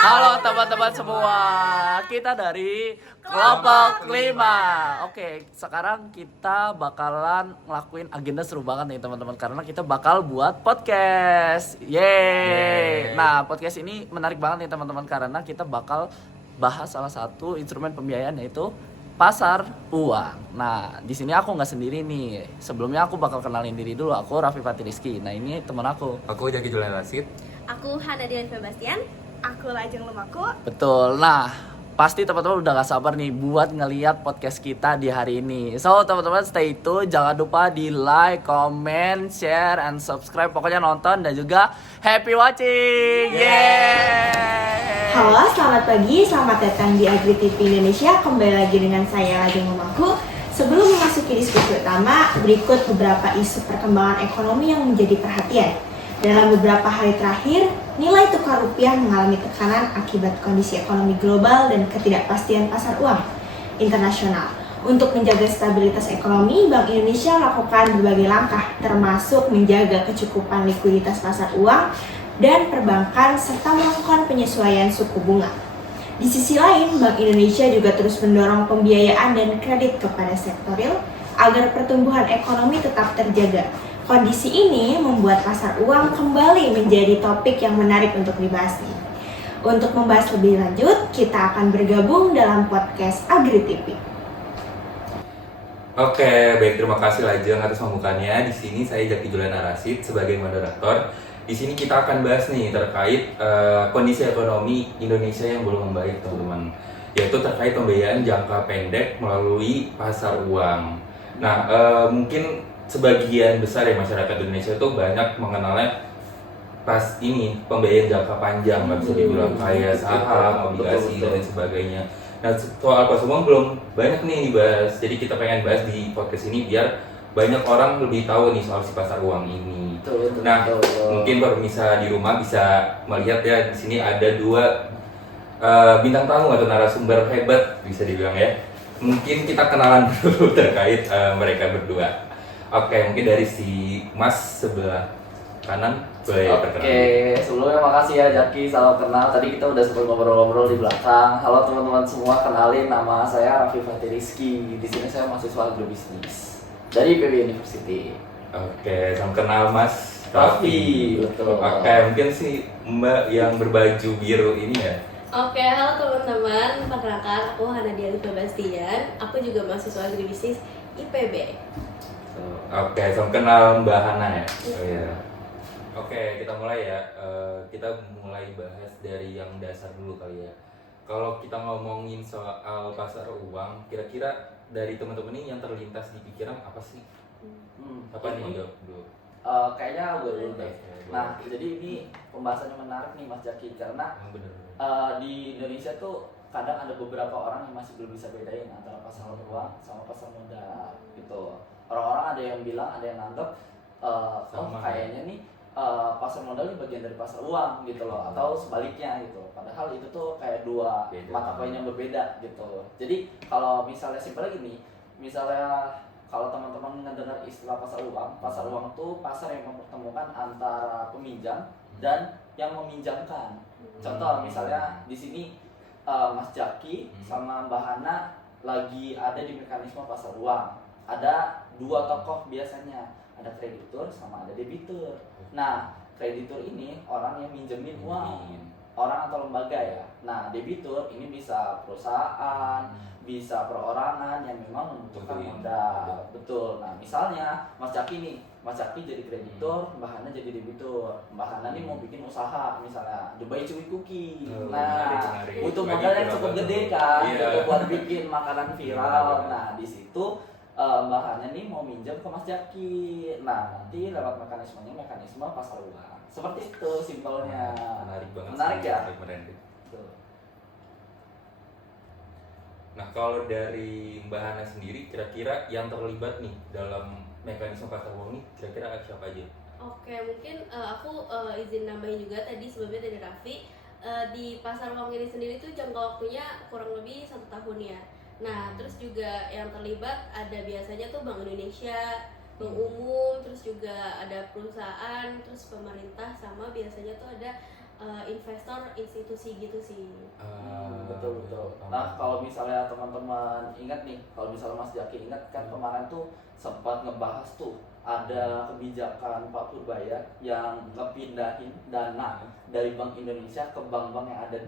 Halo teman-teman semua, kita dari kelompok 5. Oke, sekarang kita bakalan ngelakuin agenda seru banget nih teman-teman, karena kita bakal buat podcast. Yeay. Nah, podcast ini menarik banget nih teman-teman, karena kita bakal bahas salah satu instrumen pembiayaan, yaitu pasar uang. Nah, di sini aku nggak sendiri nih. Sebelumnya aku bakal kenalin diri dulu. Aku Raffi Fatiriski. Nah, ini teman aku. Aku Jaki Julian Rasid. Aku Hana Dian Febastian. Aku Lajeng Lumaku. Betul. Nah, pasti teman-teman udah gak sabar nih buat ngeliat podcast kita di hari ini. So, teman-teman stay tune. Jangan lupa di like, comment, share, and subscribe. Pokoknya nonton dan juga happy watching. Yeay! Halo, selamat pagi. Selamat datang di Agri TV Indonesia. Kembali lagi dengan saya Lajeng Lumaku. Sebelum memasuki diskusi utama, berikut beberapa isu perkembangan ekonomi yang menjadi perhatian. Dalam beberapa hari terakhir, nilai tukar rupiah mengalami tekanan akibat kondisi ekonomi global dan ketidakpastian pasar uang internasional. Untuk menjaga stabilitas ekonomi, Bank Indonesia melakukan berbagai langkah, termasuk menjaga kecukupan likuiditas pasar uang dan perbankan, serta melakukan penyesuaian suku bunga. Di sisi lain, Bank Indonesia juga terus mendorong pembiayaan dan kredit kepada sektor real agar pertumbuhan ekonomi tetap terjaga. Kondisi ini membuat pasar uang kembali menjadi topik yang menarik untuk dibahas nih. Untuk membahas lebih lanjut, kita akan bergabung dalam podcast Agri TV. Oke, baik, terima kasih Lajeng atas pembukaannya. Di sini saya Jaki Julian Rasid sebagai moderator. Di sini kita akan bahas nih terkait kondisi ekonomi Indonesia yang belum membaik, teman-teman. Yaitu terkait pembiayaan jangka pendek melalui pasar uang. Nah, mungkin sebagian besar ya masyarakat Indonesia tuh banyak mengenalnya pas ini pembiayaan jangka panjang, nggak bisa dibilang kayak saham, obligasi dan lain sebagainya. Nah, soal pasar uang belum banyak nih dibahas, jadi kita pengen bahas di podcast ini biar banyak orang lebih tahu nih soal si pasar uang ini. Nah, mungkin pemirsa di rumah bisa melihat ya, di sini ada dua bintang tamu atau narasumber hebat bisa dibilang ya. Mungkin kita kenalan dulu terkait mereka berdua. Oke, mungkin dari si Mas sebelah kanan boleh perkenalan. Oke, sebelumnya makasih ya Jaki, salam kenal. Tadi kita udah sempat ngobrol-ngobrol di belakang. Halo teman-teman semua, kenalin nama saya Raffi Fatiriski. Di sini saya mahasiswa agrobisnis dari IPB University. Oke, salam kenal Mas Raffi. Betul. Oke, mungkin si Mbak yang berbaju biru ini ya. Oke, halo teman-teman. Perkenalkan, aku Hana Dian Febastian. Aku juga mahasiswa agribisnis IPB. Oke, salam kenal Mbak Hana ya. Oh, iya. Oke, kita mulai ya. Kita mulai bahas dari yang dasar dulu kali ya. Kalau kita ngomongin soal pasar uang, kira-kira dari teman-teman ini yang terlintas di pikiran apa sih? Apa nih jawab dulu? Kayaknya gue dulu deh. Oke, Nah, jadi ini pembahasannya menarik nih Mas Jaki, karena bener. di Indonesia tuh kadang ada beberapa orang yang masih belum bisa bedain antara pasar uang sama pasar modal gitu. Orang-orang ada yang bilang, ada yang nganggep kayaknya nih pasar modal ini bagian dari pasar uang gitu loh, atau sebaliknya gitu. Padahal itu tuh kayak dua mata koin yang berbeda gitu. Jadi kalau misalnya simpel lagi nih, misalnya kalau teman-teman mendengar istilah pasar uang tuh pasar yang mempertemukan antara peminjam dan yang meminjamkan. Contoh misalnya di sini Mas Jaki sama Mbak Hana lagi ada di mekanisme pasar uang. Ada dua tokoh biasanya, ada kreditur sama ada debitur. Nah, kreditur ini orang yang minjemin uang, orang atau lembaga ya. Nah, debitur ini bisa perusahaan, bisa perorangan yang memang membutuhkan modal. Betul. Nah, misalnya Mas Jaki nih, Mas Jaki jadi kreditur, Mbak Hana jadi debitur. Mbak Hana nih mau bikin usaha, misalnya Dubai Chewy Cookie. Nah, butuh modal yang cukup gede kan, gitu, buat bikin makanan viral. Nah, di situ Mbak Hana nih mau minjem ke Mas Jaki. Nah, nanti lewat mekanisme pasar uang. Seperti itu simpelnya. Menarik banget. Menarik ya? Betul. Nah, kalau dari Mbak Hana sendiri, kira-kira yang terlibat nih dalam mekanisme pasar uang ini kira-kira siapa aja? Oke, mungkin aku izin nambahin juga tadi sebelumnya dari Raffi. Di pasar uang ini sendiri tuh jangka waktunya kurang lebih 1 tahun ya. Nah, terus juga yang terlibat ada biasanya tuh Bank Indonesia, Bank Umum, terus juga ada perusahaan, terus pemerintah, sama biasanya tuh ada investor institusi gitu sih. Betul. Nah kalau misalnya teman-teman ingat nih, kalau misalnya Mas Jaki ingat kan kemarin tuh sempat ngebahas tuh ada kebijakan Pak Purbaya yang ngepindahin dana dari Bank Indonesia ke bank-bank yang ada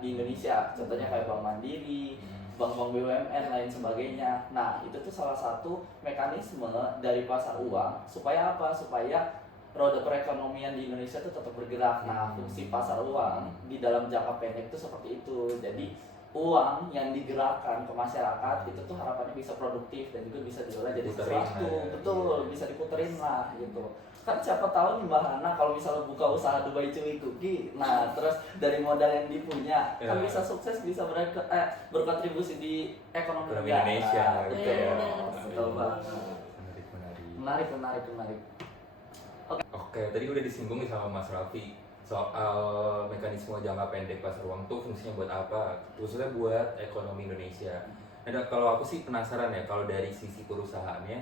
di Indonesia. Contohnya kayak Bank Mandiri, bank-bank BUMN lain sebagainya. Nah itu tuh salah satu mekanisme dari pasar uang supaya apa? Supaya roda perekonomian di Indonesia itu tetap bergerak. Nah, fungsi pasar uang di dalam jangka pendek itu seperti itu. Jadi uang yang digerakkan ke masyarakat itu tuh harapannya bisa produktif dan juga bisa diolah jadi sesuatu. Betul, bisa diputerin lah gitu. Kan siapa tahu nih Mbak Hana kalau misalnya buka usaha Dubai Chewy Cookie, nah terus dari modal yang dipunya kan bisa sukses, bisa berkontribusi di ekonomi Indonesia. Betul banget. Menarik. Oke, tadi udah disinggung nih sama Mas Raffi soal mekanisme jangka pendek pasar uang tuh fungsinya buat apa, khususnya buat ekonomi Indonesia. Nah, kalau aku sih penasaran ya, kalau dari sisi perusahaannya,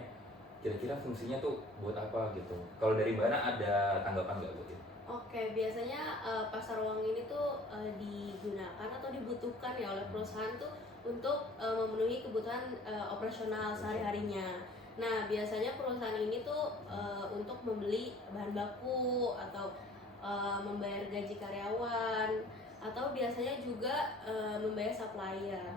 kira-kira fungsinya tuh buat apa gitu. Kalau dari Mbak Ana ada tanggapan nggak buat itu? Oke, biasanya pasar uang ini tuh digunakan atau dibutuhkan ya oleh perusahaan tuh untuk memenuhi kebutuhan operasional sehari-harinya. Nah, biasanya perusahaan ini tuh untuk membeli bahan baku atau membayar gaji karyawan atau biasanya juga membayar supplier.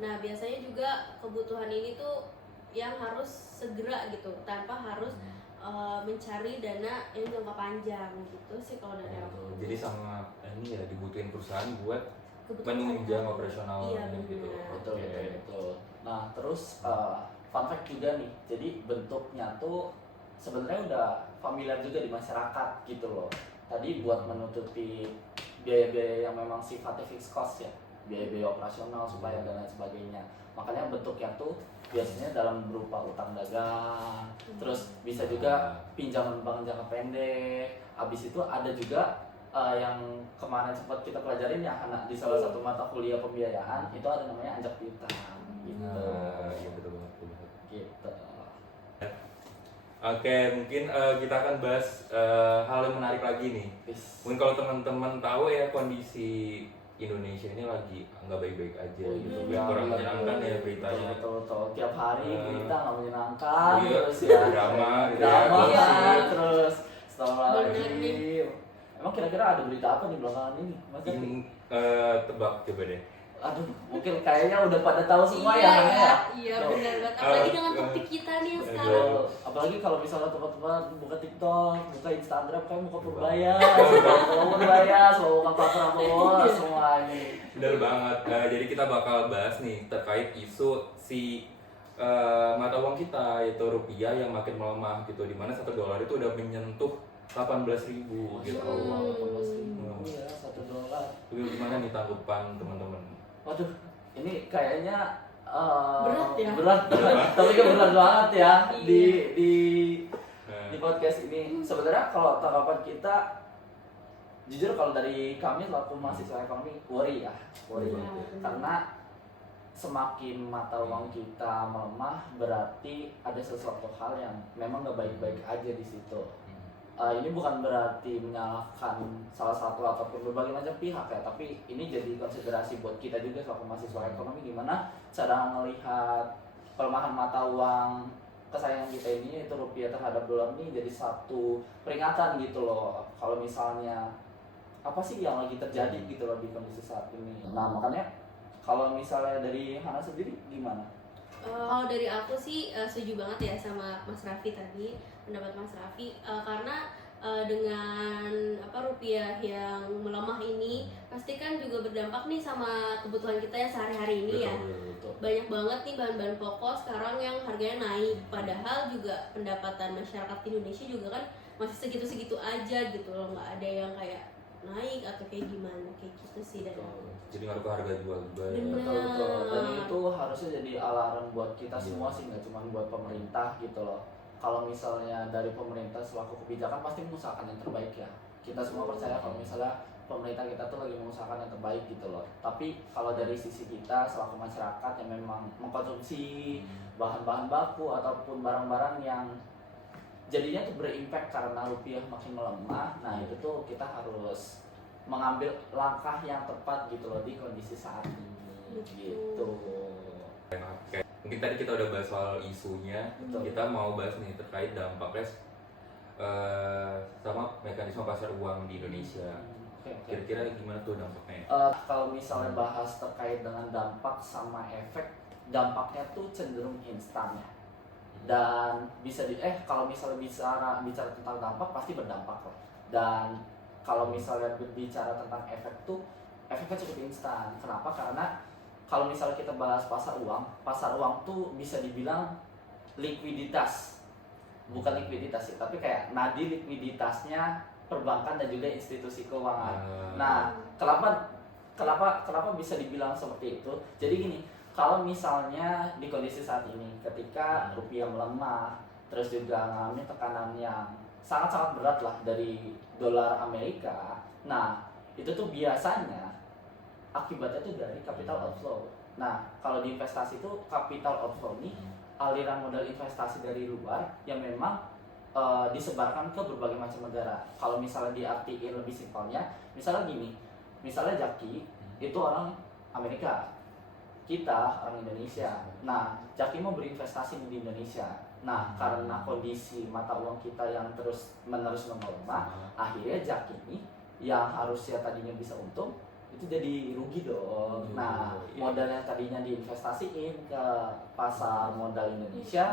Nah, biasanya juga kebutuhan ini tuh yang harus segera gitu, tanpa harus mencari dana yang jangka panjang gitu sih kalau dari aku. Jadi sangat ini ya dibutuhin perusahaan buat Kebutuhan menunjang operasional. Iya, gitu. benar. Betul. Nah, terus fun fact juga nih, jadi bentuknya tuh sebenarnya udah familiar juga di masyarakat gitu loh. Tadi buat menutupi biaya-biaya yang memang sifatnya fixed cost ya, biaya-biaya operasional supaya dan lain sebagainya. Makanya bentuknya tuh biasanya dalam berupa utang dagang, terus bisa juga pinjaman bank jangka pendek. Habis itu ada juga yang kemarin sempat kita pelajarin ya anak di salah satu mata kuliah pembiayaan itu ada namanya anjak piutang gitu. Iya betul banget. Gitu. Oke, mungkin kita akan bahas hal yang menarik lagi nih. Mungkin kalau teman-teman tahu ya kondisi Indonesia ini lagi nggak baik-baik aja gitu. Iya, Kurang menyenangkan ya beritanya. Betul. Tiap hari berita nggak menyenangkan Iya, terus ya. drama gitu ya. Iya. Terus setelah Bener lagi. nih. Emang kira-kira ada berita apa nih belakangan ini? Mas Jaki? Ini tebak coba deh. Aduh, mungkin kayaknya udah pada tahu semua Iya, ya. Hana, ya. Iya, benar banget. Apalagi dengan topik kita nih yang sekarang. Betul. Apalagi kalau misalnya teman-teman buka TikTok, buka Instagram, kayak buka Purbaya, semua Pak Prabowo, semua ini. Bener banget. Jadi kita bakal bahas nih terkait isu si mata uang kita yaitu rupiah yang makin melemah gitu, dimana $1 itu udah menyentuh 18.000 gitu. Ya, $1. Itu gimana nih tanggapan teman-teman? Waduh, ini kayaknya Berat ya? Berat. Tapi kan berat banget ya Iya. di podcast ini. Sebenarnya kalau tanggapan kita, jujur kalau dari kami selaku mahasiswa ekonomi worry. Iya, Karena semakin mata uang kita melemah berarti ada sesuatu hal yang memang nggak baik-baik aja di situ. Ini bukan berarti menyalahkan salah satu ataupun berbagai macam pihak ya, tapi ini jadi konsiderasi buat kita juga selaku mahasiswa ekonomi gimana cara melihat pelemahan mata uang kesayangan kita ini yaitu rupiah terhadap dolar ini jadi satu peringatan gitu loh. Kalau misalnya apa sih yang lagi terjadi gitu loh di kondisi saat ini. Nah makanya kalau misalnya dari Hana sendiri gimana? Kalau dari aku sih setuju banget ya sama Mas Raffi tadi, pendapat Mas Raffi, karena dengan rupiah yang melemah ini pasti kan juga berdampak nih sama kebutuhan kita yang sehari-hari ini ya. Betul. Banyak banget nih bahan-bahan pokok sekarang yang harganya naik, padahal juga pendapatan masyarakat Indonesia juga kan masih segitu-segitu aja gitu loh, nggak ada yang kayak naik atau kayak gimana, kayak gitu sih dari aku. Jadi ngaruh ke harga jual juga ya. Bener. Betul. Dan itu harusnya jadi alarm buat kita semua sih, nggak cuma buat pemerintah gitu loh. Kalau misalnya dari pemerintah selaku kebijakan pasti mengusahakan yang terbaik ya. Kita semua percaya kalau misalnya pemerintah kita tuh lagi mengusahakan yang terbaik gitu loh. Tapi kalau dari sisi kita selaku masyarakat yang memang mengkonsumsi bahan-bahan baku ataupun barang-barang yang jadinya tuh berimpact karena rupiah makin melemah. Nah itu tuh kita harus mengambil langkah yang tepat gitu loh di kondisi saat ini gitu. Oke. Mungkin tadi kita udah bahas soal isunya, kita mau bahas nih terkait dampaknya sama mekanisme pasar uang di Indonesia. Kira-kira gimana tuh dampaknya? Kalau misalnya bahas terkait dengan dampak sama efek, dampaknya tuh cenderung instan ya. Dan bisa kalau misalnya bicara tentang dampak pasti berdampak lah. Dan kalau misalnya berbicara tentang efek tuh efeknya cukup instan. Kenapa? Karena kalau misalnya kita bahas pasar uang tuh bisa dibilang likuiditas, bukan likuiditas sih, tapi kayak nadi likuiditasnya perbankan dan juga institusi keuangan. Nah, kenapa bisa dibilang seperti itu? Jadi gini, kalau misalnya di kondisi saat ini ketika rupiah melemah, terus juga mengalami tekanan yang sangat-sangat berat lah dari dolar Amerika. Nah, itu tuh biasanya akibatnya tuh dari capital outflow. Nah, kalau di investasi itu capital outflow ini aliran modal investasi dari luar yang memang disebarkan ke berbagai macam negara. Kalau misalnya diartiin lebih simpelnya, misalnya gini, misalnya Jaki itu orang Amerika, kita orang Indonesia. Nah, Jaki mau berinvestasi di Indonesia. Nah, karena kondisi mata uang kita yang terus-menerus melemah, akhirnya Jaki ini yang harusnya tadinya bisa untung itu jadi rugi dong. Nah, modal yang tadinya diinvestasiin ke pasar modal Indonesia,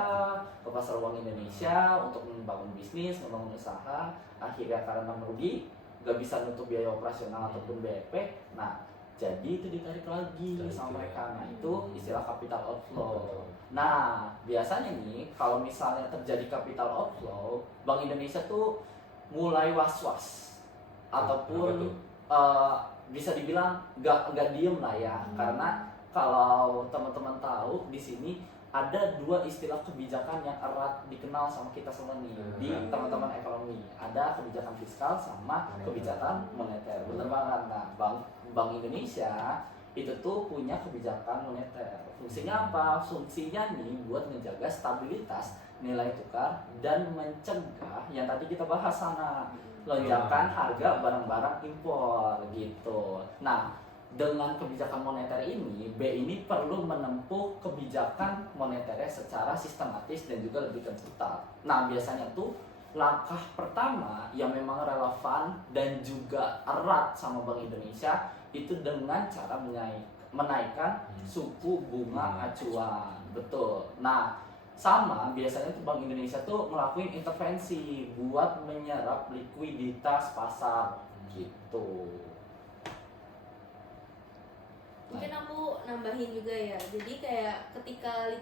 ke pasar uang Indonesia untuk membangun bisnis, membangun usaha, akhirnya karena merugi, gak bisa nutup biaya operasional ataupun BEP. Nah, jadi itu ditarik lagi sama mereka. Nah, itu istilah capital outflow. Nah, biasanya nih kalau misalnya terjadi capital outflow, Bank Indonesia tuh mulai was-was ataupun bisa dibilang nggak diem lah ya. Karena kalau teman-teman tahu di sini ada dua istilah kebijakan yang erat dikenal sama kita semua nih di teman-teman ekonomi. Ada kebijakan fiskal sama kebijakan moneter. Bener banget. Nah, Bank Indonesia itu tuh punya kebijakan moneter. Fungsinya apa? Fungsinya nih buat menjaga stabilitas nilai tukar dan mencegah yang tadi kita bahas sana, lonjakan harga barang-barang impor gitu. Nah, dengan kebijakan moneter ini, BI ini perlu menempuh kebijakan moneternya secara sistematis dan juga lebih brutal. Nah, biasanya tuh langkah pertama yang memang relevan dan juga erat sama Bank Indonesia itu dengan cara menaikkan suku bunga acuan. Betul. Nah, sama biasanya tuh Bank Indonesia tuh ngelakuin intervensi buat menyerap likuiditas pasar gitu. Mungkin aku nambahin juga ya. Jadi kayak ketika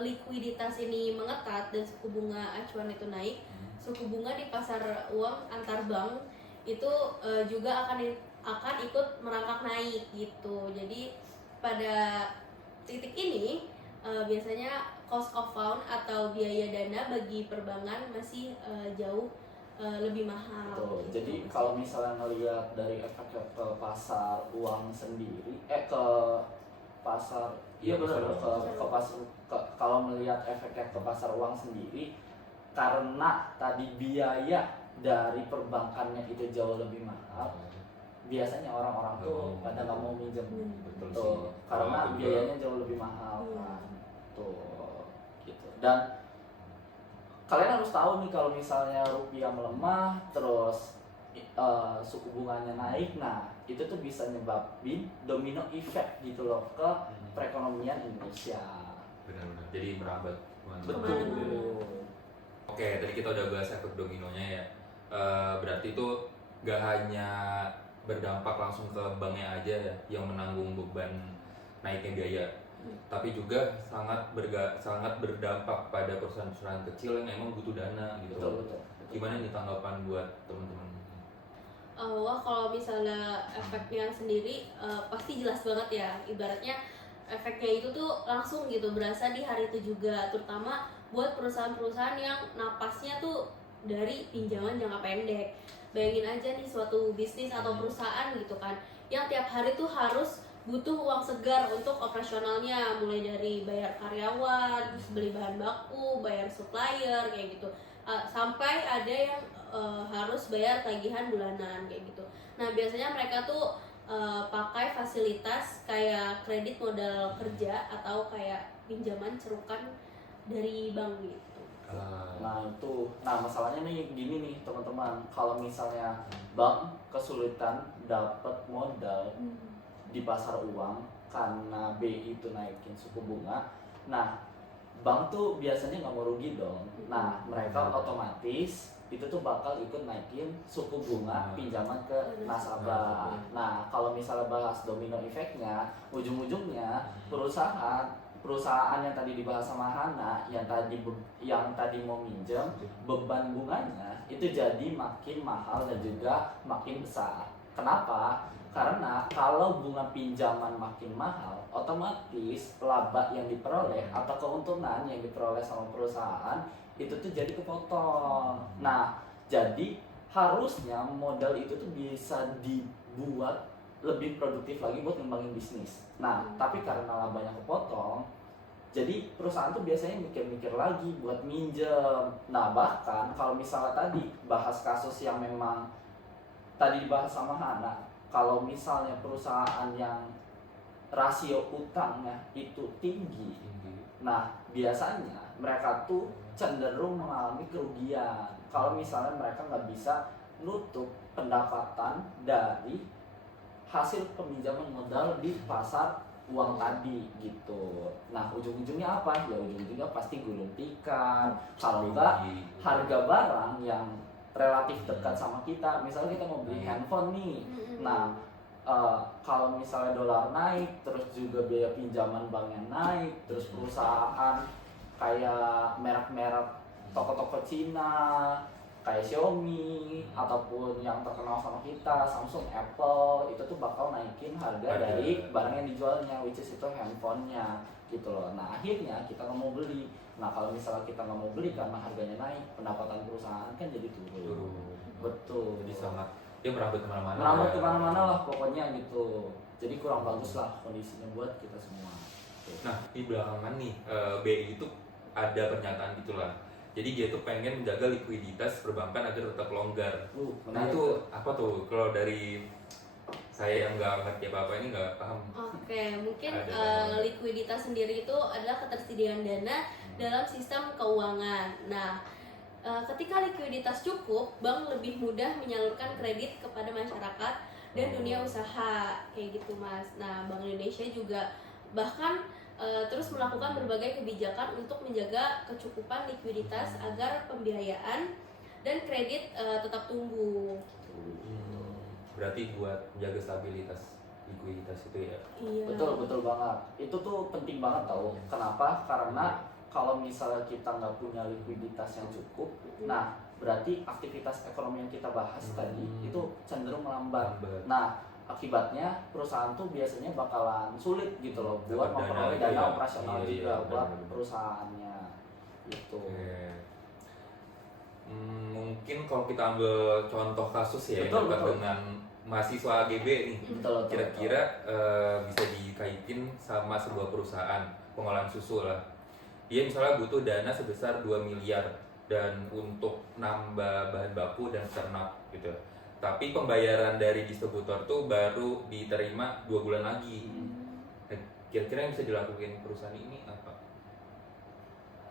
likuiditas ini mengetat dan suku bunga acuan itu naik, suku bunga di pasar uang antar bank itu juga akan ikut merangkak naik gitu. Jadi pada titik ini biasanya cost of fund atau biaya dana bagi perbankan masih jauh lebih mahal. Betul. Gitu. Jadi kalau misalnya ngelihat dari efek ke pasar uang sendiri, ke pasar, iya benar ke pasar, kalau melihat efeknya ke pasar uang sendiri, karena tadi biaya dari perbankannya itu jauh lebih mahal, biasanya orang-orang tuh pada nggak mau minjem. Betul. Karena biayanya jauh lebih mahal kan. Tuh, gitu. Dan kalian harus tahu nih kalau misalnya rupiah melemah terus suku bunganya naik, nah itu tuh bisa nyebabin domino effect gitu loh ke perekonomian Indonesia. Benar-benar. Jadi merambat. Betul. Oke, tadi kita udah bahas efek dominonya ya. Berarti itu gak hanya berdampak langsung ke banknya aja ya yang menanggung beban naiknya biaya, tapi juga sangat berdampak pada perusahaan-perusahaan kecil yang emang butuh dana gitu. Betul. Gimana nih tanggapan buat teman-teman? Wah, kalau misalnya efeknya sendiri pasti jelas banget ya. Ibaratnya efeknya itu tuh langsung gitu berasa di hari itu juga, terutama buat perusahaan-perusahaan yang napasnya tuh dari pinjaman jangka pendek. Bayangin aja nih suatu bisnis atau perusahaan gitu kan yang tiap hari tuh harus butuh uang segar untuk operasionalnya, mulai dari bayar karyawan, terus beli bahan baku, bayar supplier kayak gitu. sampai ada yang harus bayar tagihan bulanan kayak gitu. Nah biasanya mereka tuh pakai fasilitas kayak kredit modal kerja atau kayak pinjaman cerukan dari bank gitu. Nah masalahnya nih gini nih teman-teman, kalau misalnya bank kesulitan dapat modal di pasar uang karena BI itu naikin suku bunga, nah bank tuh biasanya nggak mau rugi dong. Nah mereka otomatis itu tuh bakal ikut naikin suku bunga pinjaman ke nasabah. Nah kalau misalnya bahas domino efeknya, ujung-ujungnya perusahaan yang tadi dibahas sama Hana, yang tadi mau minjem, beban bunganya itu jadi makin mahal dan juga makin besar. Kenapa? Karena kalau bunga pinjaman makin mahal, otomatis laba yang diperoleh atau keuntungan yang diperoleh sama perusahaan itu tuh jadi kepotong. Nah, jadi harusnya modal itu tuh bisa dibuat lebih produktif lagi buat ngembangin bisnis. Nah, tapi karena labanya kepotong, jadi perusahaan tuh biasanya mikir-mikir lagi buat minjem. Nah, bahkan kalau misalnya tadi bahas kasus yang memang tadi dibahas sama Hana, kalau misalnya perusahaan yang rasio utangnya itu tinggi, nah biasanya mereka tuh cenderung mengalami kerugian kalau misalnya mereka nggak bisa nutup pendapatan dari hasil peminjaman modal di pasar uang tadi gitu. Nah ujung-ujungnya apa? Ya ujung-ujungnya pasti gulung tikar. Kalau enggak harga barang yang relatif dekat sama kita, misalnya kita mau beli handphone nih, nah kalau misalnya dolar naik, terus juga biaya pinjaman banknya naik, terus perusahaan kayak merek-merek toko-toko Cina kayak Xiaomi ataupun yang terkenal sama kita, Samsung, Apple, itu tuh bakal naikin harga dari barang yang dijualnya, which is itu handphonenya gitu loh. Nah akhirnya kita nggak mau beli. Nah kalau misalnya kita nggak mau beli karena harganya naik, pendapatan perusahaan kan jadi turun. Betul. Jadi sangat dia merambut kemana-mana. Merambut kemana-mana lah pokoknya gitu. Jadi kurang bagus lah kondisinya buat kita semua. Nah di belakangan nih BI itu ada pernyataan gitulah. Jadi dia tuh pengen menjaga likuiditas perbankan agar tetap longgar. Nah itu apa tuh? Kalau dari saya yang nggak ngerti apa-apa ini nggak paham. Oke, mungkin likuiditas sendiri itu adalah ketersediaan dana dalam sistem keuangan. Nah, ketika likuiditas cukup, bank lebih mudah menyalurkan kredit kepada masyarakat dan dunia usaha kayak gitu, Mas. Nah, Bank Indonesia juga bahkan terus melakukan berbagai kebijakan untuk menjaga kecukupan likuiditas agar pembiayaan dan kredit tetap tumbuh. Berarti buat menjaga stabilitas likuiditas itu ya. Iya. Betul banget. Itu tuh penting banget tau. Kenapa? Karena kalau misalnya kita nggak punya likuiditas yang cukup, nah berarti aktivitas ekonomi yang kita bahas tadi itu cenderung melambat. Nah akibatnya perusahaan tuh biasanya bakalan sulit gitu loh buat memperoleh dana operasional juga buat perusahaannya gitu. Mungkin kalau kita ambil contoh kasus ya yang dekat dengan mahasiswa AGB nih, kira-kira bisa dikaitin sama sebuah perusahaan pengolahan susu lah. Dia misalnya butuh dana sebesar 2 miliar dan untuk nambah bahan baku dan ternak gitu. Tapi pembayaran dari distributor tuh baru diterima 2 bulan lagi. Kira-kira yang bisa dilakukan perusahaan ini apa?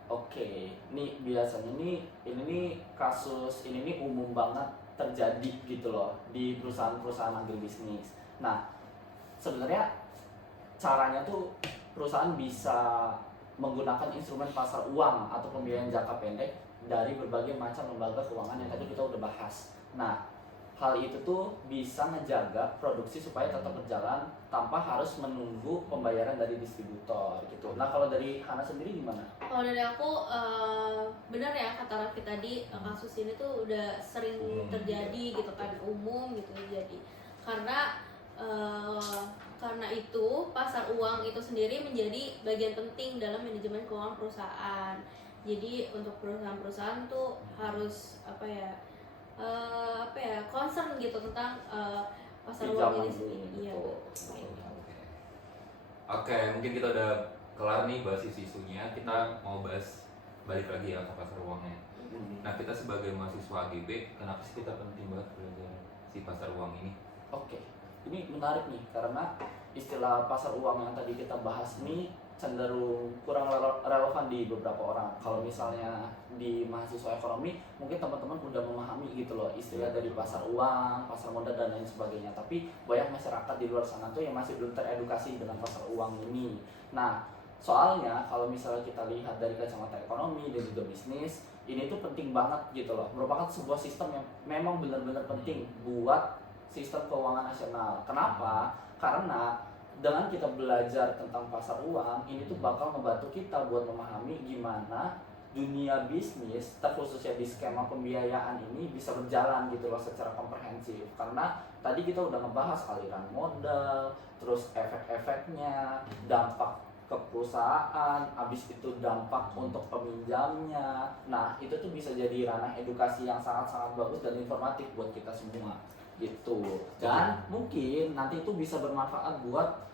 Oke, nih biasanya ini kasus ini umum banget terjadi gitu loh di perusahaan-perusahaan agribisnis. Nah, sebenarnya caranya tuh perusahaan bisa menggunakan instrumen pasar uang atau pembiayaan jangka pendek dari berbagai macam lembaga keuangan yang tadi kita udah bahas. Nah, hal itu tuh bisa menjaga produksi supaya tetap berjalan tanpa harus menunggu pembayaran dari distributor gitu. Nah kalau dari Hana sendiri gimana? Kalau dari aku benar ya kata Raffi tadi, kasus ini tuh udah sering terjadi gitu kan, umum gitu jadi karena itu pasar uang itu sendiri menjadi bagian penting dalam manajemen keuangan perusahaan. Jadi untuk perusahaan-perusahaan tuh harus concern gitu tentang pasar uang ini sendiri. Iya. Oke, mungkin kita udah kelar nih bahas isu-isunya. Kita mau bahas balik lagi ya ke pasar uangnya. Nah, kita sebagai mahasiswa AGB, kenapa sih kita penting banget belajar si pasar uang ini? Oke, ini menarik nih karena istilah pasar uang yang tadi kita bahas ini cenderung kurang relevan di beberapa orang. Kalau misalnya di mahasiswa ekonomi, mungkin teman-teman udah memahami gitu loh istilah dari pasar uang, pasar modal dan lain sebagainya. Tapi banyak masyarakat di luar sana tuh yang masih belum teredukasi dengan pasar uang ini. Nah, soalnya kalau misalnya kita lihat dari kacamata ekonomi dan juga bisnis, ini tuh penting banget gitu loh. Merupakan sebuah sistem yang memang benar-benar penting buat sistem keuangan nasional. Kenapa? Karena dengan kita belajar tentang pasar uang, ini tuh bakal membantu kita buat memahami gimana dunia bisnis, terkhususnya di skema pembiayaan ini bisa berjalan gitu loh secara komprehensif. Karena tadi kita udah ngebahas aliran modal, terus efek-efeknya, dampak ke perusahaan, habis itu dampak untuk peminjamnya. Nah, itu tuh bisa jadi ranah edukasi yang sangat-sangat bagus dan informatif buat kita semua gitu. Dan mungkin nanti itu bisa bermanfaat buat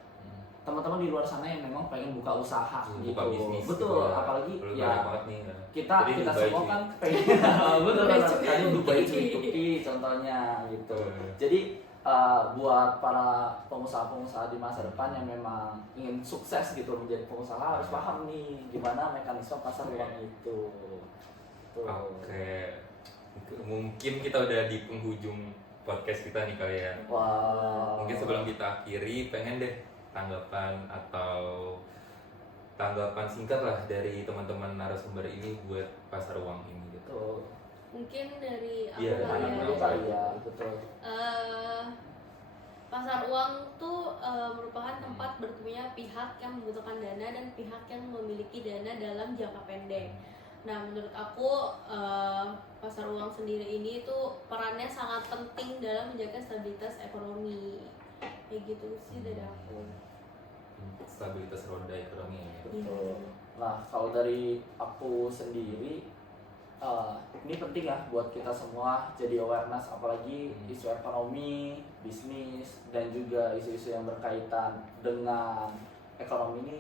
teman-teman di luar sana yang memang pengen buka usaha gitu. Buka bisnis. Betul, gitu apalagi Perlu ya banget nih. kita Jadi kita Dubai semua cuy. kan pengen betul tadi Dubai cuy contohnya gitu. Jadi buat para pengusaha-pengusaha di masa depan yang memang ingin sukses gitu menjadi pengusaha harus paham nih gimana mekanisme pasar uang itu. Tuh. Oke. Mungkin kita udah di penghujung podcast kita nih kali ya. Wow. Mungkin sebelum kita akhiri, pengen deh tanggapan singkat lah dari teman-teman narasumber ini buat pasar uang ini gitu. Tuh. Mungkin dari aku Iya, kali anak ya. muda. Ya, betul. Pasar uang tuh merupakan tempat bertemunya pihak yang membutuhkan dana dan pihak yang memiliki dana dalam jangka pendek. Nah, menurut aku pasar uang sendiri ini tuh perannya sangat penting dalam menjaga stabilitas ekonomi. Kayak gitu sih dari aku. Stabilitas roda ekonomi ya. Betul. Nah, kalau dari aku sendiri, ini penting ya buat kita semua jadi awareness, apalagi isu ekonomi, bisnis, dan juga isu-isu yang berkaitan dengan ekonomi ini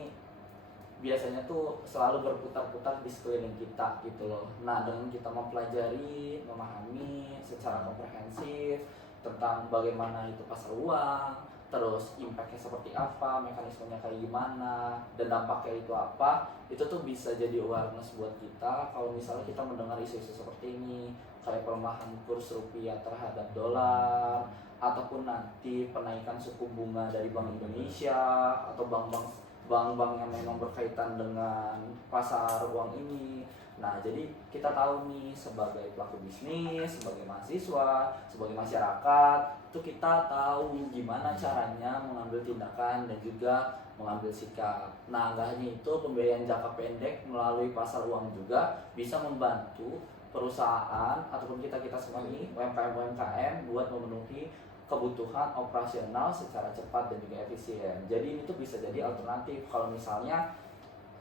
biasanya tuh selalu berputar-putar di sekeliling kita gitu loh. Nah, dengan kita mempelajari, memahami secara komprehensif tentang bagaimana itu pasar uang, terus impactnya seperti apa, mekanismenya kayak gimana, dan dampaknya itu apa, itu tuh bisa jadi awareness buat kita kalau misalnya kita mendengar isu-isu seperti ini, kayak pelemahan kurs rupiah terhadap dolar, ataupun nanti penaikan suku bunga dari Bank Indonesia atau bank-bank yang memang berkaitan dengan pasar uang ini. Nah, jadi kita tahu nih sebagai pelaku bisnis, sebagai mahasiswa, sebagai masyarakat, itu kita tahu gimana caranya mengambil tindakan dan juga mengambil sikap. Nah, nggak hanya itu, pembiayaan jangka pendek melalui pasar uang juga bisa membantu perusahaan ataupun kita semua nih UMKM buat memenuhi kebutuhan operasional secara cepat dan juga efisien. Jadi ini tuh bisa jadi alternatif kalau misalnya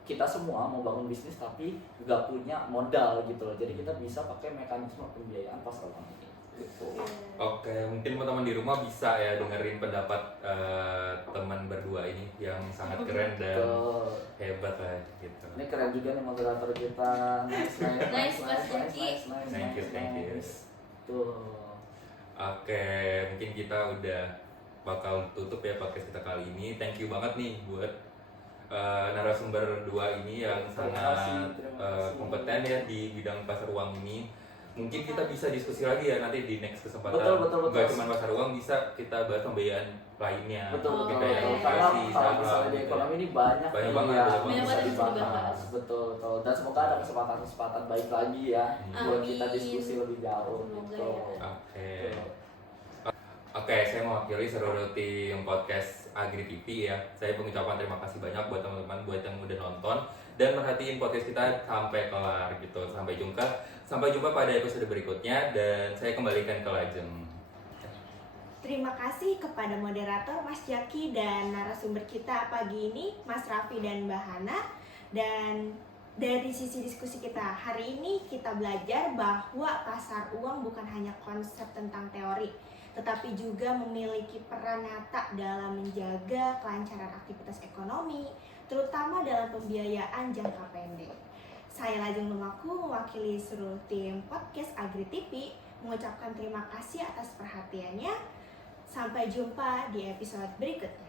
kita semua mau bangun bisnis tapi nggak punya modal gitu loh. Jadi kita bisa pakai mekanisme pembiayaan pasar uang ini. Gitu. Oke, mungkin teman-teman di rumah bisa ya dengerin pendapat teman berdua ini yang sangat keren dan Tuh. hebat lah gitu. Ini keren juga nih moderator kita. Nice, Mas Jaki. Thank you. Tuh. Oke, mungkin kita udah bakal tutup ya podcast kita kali ini. Thank you banget nih buat narasumber dua ini yang Terima sangat kasih. kompeten ya di bidang pasar uang ini. Mungkin kita bisa diskusi lagi ya nanti di next kesempatan. Betul. Gak cuma pasar uang, bisa kita bahas pembiayaan lainnya. Betul. Kita yang Karena investasi, kalau saham, misalnya di gitu. ekonomi ini banyak Banyak nih banget, yang banyak bisa banget. dibahas. Betul. Dan semoga ada kesempatan baik lagi ya buat kita Amin. diskusi lebih jauh. Semoga Gitu. ya. Oke, saya mewakili seluruh tim podcast Agri TV ya. Saya mengucapkan terima kasih banyak buat teman-teman buat yang udah nonton dan merhatiin podcast kita sampai kelar gitu. Sampai jumpa pada episode berikutnya dan saya kembalikan ke Lajeng. Terima kasih kepada moderator Mas Jaki dan narasumber kita pagi ini Mas Raffi dan Mbak Hana. Dan dari sisi diskusi kita hari ini kita belajar bahwa pasar uang bukan hanya konsep tentang teori, tetapi juga memiliki peran nyata dalam menjaga kelancaran aktivitas ekonomi, terutama dalam pembiayaan jangka pendek. Saya Lajeng Lumaku mewakili seluruh tim podcast Agri TV mengucapkan terima kasih atas perhatiannya. Sampai jumpa di episode berikutnya.